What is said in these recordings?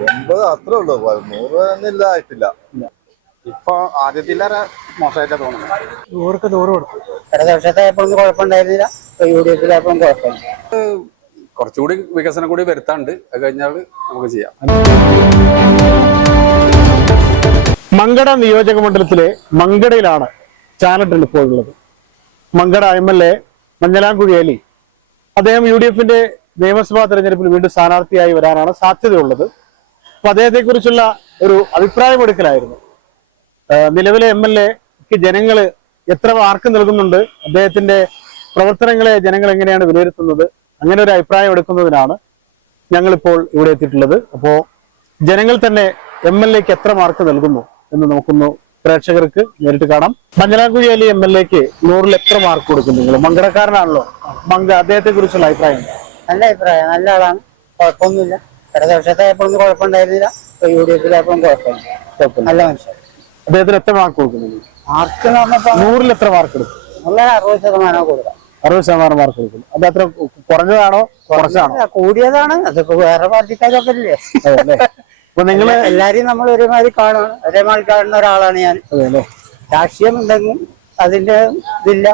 80 അത്രേ ഉള്ളൂ, 100 എന്നില്ല ആയിട്ടില്ല. ഇപ്പൊ ആദ്യത്തിലേറെ മോശമായിട്ടാ തോന്നുന്നത്. നൂറുക്ക് നൂറ് കൊടുക്കും. ഇടതുപക്ഷത്തായപ്പോഴൊന്നും കുഴപ്പമുണ്ടായിരുന്നില്ല, ഇപ്പൊ UDF-ലായപ്പോഴും കുഴപ്പമില്ല. കുറച്ചുകൂടി വികസനം കൂടി വരുത്താണ്ട് അത് കഴിഞ്ഞാൽ നമുക്ക് ചെയ്യാം. മങ്കട നിയോജക മണ്ഡലത്തിലെ മങ്കടയിലാണ് ചാനൽ ഇപ്പോൾ ഉള്ളത്. മങ്കട MLA മഞ്ഞലാംകുഴി അലി, അദ്ദേഹം UDF-ന്റെ നിയമസഭാ തെരഞ്ഞെടുപ്പിൽ വീണ്ടും സ്ഥാനാർത്ഥിയായി വരാനാണ് സാധ്യതയുള്ളത്. അപ്പൊ അദ്ദേഹത്തെ കുറിച്ചുള്ള ഒരു അഭിപ്രായമെടുക്കലായിരുന്നു. നിലവിലെ MLA-ക്ക് ജനങ്ങൾ എത്ര മാർക്ക് നൽകുന്നുണ്ട്, അദ്ദേഹത്തിന്റെ പ്രവർത്തനങ്ങളെ ജനങ്ങൾ എങ്ങനെയാണ് വിലയിരുത്തുന്നത്, അങ്ങനെ ഒരു അഭിപ്രായം എടുക്കുന്നതിനാണ് ഞങ്ങളിപ്പോൾ ഇവിടെ എത്തിയിട്ടുള്ളത്. അപ്പോ ജനങ്ങൾ തന്നെ MLA-ക്ക് എത്ര മാർക്ക് നൽകുന്നു എന്ന് നമുക്കൊന്ന് പ്രേക്ഷകർക്ക് നേരിട്ട് കാണാം. മഞ്ഞലാംകുഴി അലി MLA-ക്ക് 100-ൽ എത്ര മാർക്ക് കൊടുക്കും നിങ്ങൾ? മങ്കടക്കാരനാണല്ലോ, അദ്ദേഹത്തെ കുറിച്ചുള്ള അഭിപ്രായം? നല്ല അഭിപ്രായം, നല്ല ആളാണ്, കുഴപ്പമൊന്നുമില്ല. ഇടതുപക്ഷത്തായപ്പോഴൊന്നും കുഴപ്പമുണ്ടായിരുന്നില്ല, ഇപ്പൊ UDF-ലായപ്പോഴും കുഴപ്പമില്ല. നല്ല മനുഷ്യൻ. അദ്ദേഹത്തിന് എത്ര മാർക്ക് കൊടുക്കുന്നു? മാർക്ക് എന്ന് പറഞ്ഞപ്പോ 100-ൽ എത്ര മാർക്ക് എടുക്കും? നല്ല 60% കൊടുക്കാം. 60% മാർക്ക് കൊടുക്കും. അത് അത്ര കുറഞ്ഞതാണോ കുറച്ചാണോ? കൂടിയതാണ്. അതിപ്പോ വേറെ പാർട്ടിക്കാരൊക്കെ ഇല്ലേ? അതെ. അപ്പൊ നിങ്ങള് എല്ലാരെയും നമ്മൾ ഒരുമാതിരി കാണുകയാണ്, ഒരേമാതിരി കാണുന്ന ഒരാളാണ് ഞാൻ. അതെ. രാഷ്ട്രീയം ഉണ്ടെങ്കിൽ അതിന്റെ ഇതില്ല,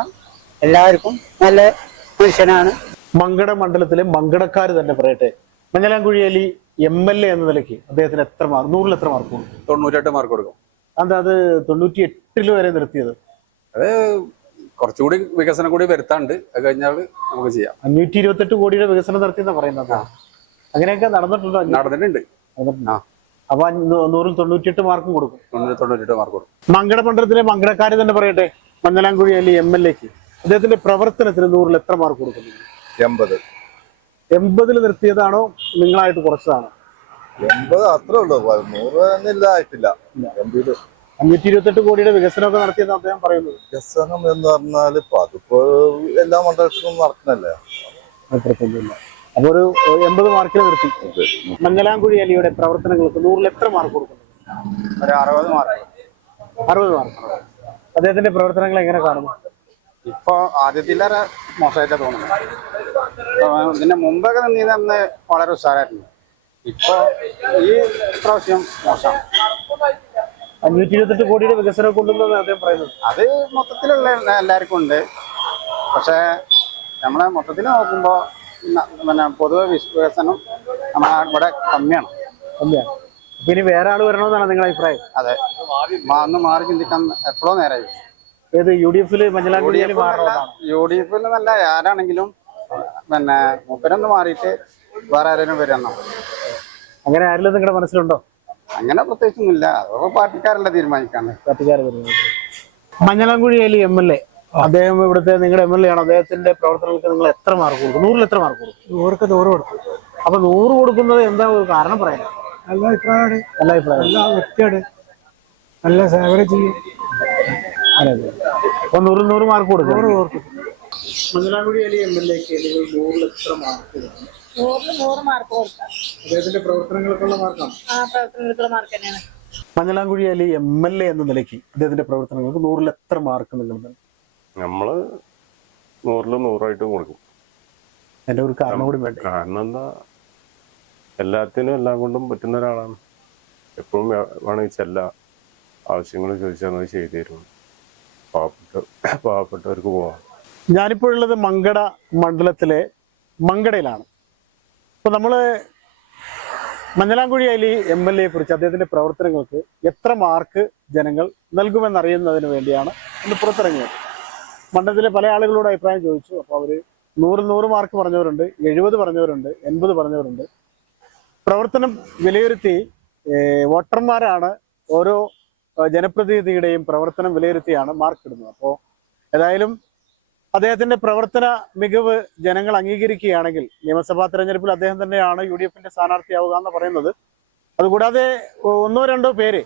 എല്ലാവർക്കും നല്ല മനുഷ്യനാണ്. മങ്കട മണ്ഡലത്തിലെ മങ്കടക്കാർ തന്നെ പറയട്ടെ, മഞ്ഞലാംകുഴി അലി MLA എന്ന നിലയ്ക്ക് അദ്ദേഹത്തിന് എത്ര മാർക്ക്, 100-ൽ എത്ര മാർക്ക് കൊടുക്കും? 98 മാർക്ക് കൊടുക്കും. അത് 98 വരെ നിർത്തിയത്? അത് കുറച്ചുകൂടി വികസനം കൂടി വരുത്താണ്ട് അത് കഴിഞ്ഞാൽ നമുക്ക് ചെയ്യാം. 528 കോടിയുടെ വികസനം നടത്തിയെന്നാ പറയുന്നത്. അങ്ങനെയൊക്കെ നടന്നിട്ടുണ്ടോ? നടന്നിട്ടുണ്ട്. അപ്പൊ 100-ൽ 98 മാർക്കും കൊടുക്കും. 98 മാർക്ക് കൊടുക്കും. മങ്കട മണ്ഡലത്തിലെ മങ്കടക്കാര് തന്നെ പറയട്ടെ, മഞ്ഞലാംകുഴി അലി MLA-ക്ക് അദ്ദേഹത്തിന്റെ പ്രവർത്തനത്തിന് 100-ൽ എത്ര മാർക്ക് കൊടുക്കുന്നു? 80. 80-ൽ നിർത്തിയതാണോ നിങ്ങളായിട്ട് കുറച്ചതാണോ? 80 അത്രേ ഉള്ളൂ, 100 എന്നില്ല ആയിട്ടില്ല. 528 കോടിയുടെ വികസനമൊക്കെ നടത്തിയെന്ന് അദ്ദേഹം പറയുന്നത്. വികസനം എന്ന് പറഞ്ഞാല് ഇപ്പൊ അതിപ്പോ എല്ലാ മണ്ഡലത്തിലും നടക്കുന്നല്ലേ. അപ്പൊ ഒരു 80 മാർക്കിൽ നിർത്തി. മഞ്ഞലാംകുഴി അലിയുടെ പ്രവർത്തനങ്ങൾക്ക് 100-ൽ എത്ര മാർക്ക് കൊടുക്കുന്നു? ഒരു 60 മാർക്ക്. 60 മാർക്ക്. അദ്ദേഹത്തിന്റെ പ്രവർത്തനങ്ങൾ എങ്ങനെ കാണുന്നു? ഇപ്പൊ ആദ്യത്തിലേറെ മോശമായിട്ടാ തോന്നുന്നത്. ഇതിന്റെ മുമ്പൊക്കെ നിന്നീന്ന് വളരെ ഉഷാറായിരുന്നു. ഇപ്പൊ ഈ പ്രാവശ്യം മോശമാണ്. 528 കോടിയുടെ വികസനം കൊണ്ടുവന്നാണ് അദ്ദേഹം പറയുന്നത്. അത് മൊത്തത്തിലുള്ള എല്ലാവർക്കും ഉണ്ട്. പക്ഷെ നമ്മളെ മൊത്തത്തിൽ നോക്കുമ്പോ പിന്നെ പൊതുവെ വികസനം നമ്മളെ ഇവിടെ കമ്മിയാണ്. അപ്പൊ ഇനി വേറെ ആള് വരണമെന്നാണ് നിങ്ങളുടെ അഭിപ്രായം? അതെ, ഒന്ന് മാറി ചിന്തിക്കാൻ എപ്പോഴോ നേരമായി. ഏത് UDF-ല് മഞ്ഞലാംകുഴി അലി മാറണമെന്നാണ്? UDF-ൽ നല്ല ആരാണെങ്കിലും പിന്നെ മൂപ്പരൊന്ന് മാറിയിട്ട് വേറെ ആരെങ്കിലും വരണം. അങ്ങനെ ആരെങ്കിലും നിങ്ങളുടെ മനസ്സിലുണ്ടോ? അങ്ങനെ പ്രത്യേകിച്ചൊന്നുമില്ല, അതൊക്കെ പാർട്ടിക്കാരല്ല തീരുമാനിക്കാണ്. മഞ്ഞലാംകുഴി അലി MLA, അദ്ദേഹം ഇവിടുത്തെ നിങ്ങളുടെ MLA ആണ്. അദ്ദേഹത്തിന്റെ പ്രവർത്തനങ്ങൾക്ക് നിങ്ങൾ എത്ര മാർക്ക് കൊടുക്കും? 100-ൽ എത്ര മാർക്ക് കൊടുക്കും? 100-ക്ക് 100 കൊടുക്കും. അപ്പൊ 100 കൊടുക്കുന്നത് എന്താ ഒരു കാരണം പറയാൻ? നല്ല അഭിപ്രായമാണ്, നല്ല അഭിപ്രായം, നല്ല വ്യക്തിയാണ്, നല്ല സേവനം ചെയ്യും. അപ്പൊ 100-ൽ 100 മാർക്ക് കൊടുക്കും. മഞ്ഞലാംകുഴി അലി MLA-ക്ക് 100-ൽ എത്ര മാർക്ക് കൊടുക്കും? 100-ൽ 100 മാർക്ക് കൊടുക്കാം. അദ്ദേഹത്തിന്റെ പ്രവർത്തനങ്ങൾക്കുള്ള മാർക്കാണ്. പ്രവർത്തനങ്ങൾക്കുള്ള മാർക്ക് തന്നെയാണ്. മഞ്ഞലാംകുഴി അലി MLA എന്ന നിലയ്ക്ക് അദ്ദേഹത്തിന്റെ പ്രവർത്തനങ്ങൾക്ക് 100-ൽ എത്ര മാർക്ക് നൽകുന്നത്? നമ്മള് 100-ൽ 100 കൊടുക്കും. എന്റെ ഒരു കാരണം കൂടി വേണ്ട. കാരണം എന്താ, എല്ലാത്തിനും എല്ലാം കൊണ്ടും പറ്റുന്ന ഒരാളാണ്. എപ്പോഴും വേണമെങ്കിൽ ചെല്ല ആവശ്യങ്ങൾ ചോദിച്ചാൽ അത് ചെയ്തു തരും. പാവപ്പെട്ടവർക്ക് പോവാം. ഞാനിപ്പോഴുള്ളത് മങ്കട മണ്ഡലത്തിലെ മങ്കടയിലാണ്. ഇപ്പൊ നമ്മള് മഞ്ഞലാംകുഴി അലി MLA-യെ കുറിച്ച്, അദ്ദേഹത്തിന്റെ പ്രവർത്തനങ്ങൾക്ക് എത്ര മാർക്ക് ജനങ്ങൾ നൽകുമെന്നറിയുന്നതിന് വേണ്ടിയാണ് ഇന്ന് പുറത്തിറങ്ങിയത്. മണ്ഡലത്തിലെ പല ആളുകളോട് അഭിപ്രായം ചോദിച്ചു. അപ്പോൾ അവര് 100-ൽ 100 മാർക്ക് പറഞ്ഞവരുണ്ട്, 70 പറഞ്ഞവരുണ്ട്, 80 പറഞ്ഞവരുണ്ട്. പ്രവർത്തനം വിലയിരുത്തി വോട്ടർമാരാണ് ഓരോ ജനപ്രതിനിധിയുടെയും പ്രവർത്തനം വിലയിരുത്തിയാണ് മാർക്ക് ഇടുന്നത്. അപ്പോൾ ഏതായാലും അദ്ദേഹത്തിന്റെ പ്രവർത്തന മികവ് ജനങ്ങൾ അംഗീകരിക്കുകയാണെങ്കിൽ നിയമസഭാ തെരഞ്ഞെടുപ്പിൽ അദ്ദേഹം തന്നെയാണ് UDF-ന്റെ സ്ഥാനാർത്ഥിയാവുക എന്ന് പറയുന്നത്. അതുകൂടാതെ 1-2 പേര്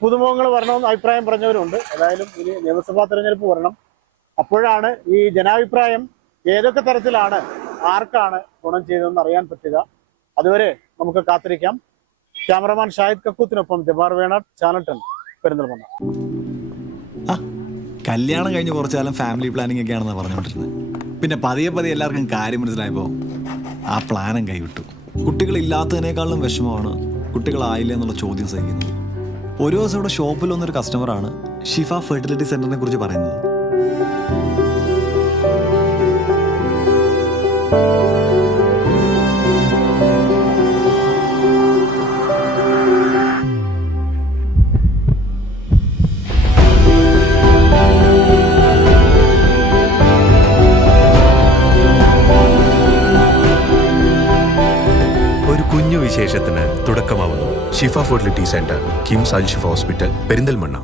പുതുമുഖങ്ങൾ വരണമെന്ന് അഭിപ്രായം പറഞ്ഞവരുണ്ട്. ഏതായാലും ഇനി നിയമസഭാ തെരഞ്ഞെടുപ്പ് വരണം. അപ്പോഴാണ് ഈ ജനാഭിപ്രായം ഏതൊക്കെ തരത്തിലാണ്, ആർക്കാണ് ഗുണം ചെയ്തതെന്ന് അറിയാൻ പറ്റുക. അതുവരെ നമുക്ക് കാത്തിരിക്കാം. ക്യാമറമാൻ ഷാഹിദ് കക്കൂത്തിനൊപ്പം ജബാർ വേണാട്, ചാനൽ 10, പെരിന്തൽമണ്ണ. കല്യാണം കഴിഞ്ഞ് കുറച്ചു കാലം ഫാമിലി പ്ലാനിങ് ഒക്കെയാണെന്നാണ് പറഞ്ഞുകൊണ്ടിരുന്നത്. പിന്നെ പതിയെ എല്ലാവർക്കും കാര്യം മനസ്സിലായപ്പോൾ ആ പ്ലാനും കൈവിട്ടു. കുട്ടികളില്ലാത്തതിനേക്കാളും വിഷമമാണ് കുട്ടികളായില്ല എന്നുള്ള ചോദ്യം സഹിക്കുന്നത്. ഒരു ദിവസം ഇവിടെ ഷോപ്പിൽ വന്നൊരു കസ്റ്റമറാണ് ഷിഫ ഫെർട്ടിലിറ്റി സെന്ററിനെ കുറിച്ച് പറയുന്നത്. വിശേഷത്തിന് തുടക്കമാവുന്നു. ഷിഫ ഫെർട്ടിലിറ്റി സെന്റർ, കിംസ് അൽ ഷിഫ ഹോസ്പിറ്റൽ, പെരിന്തൽമണ്ണ.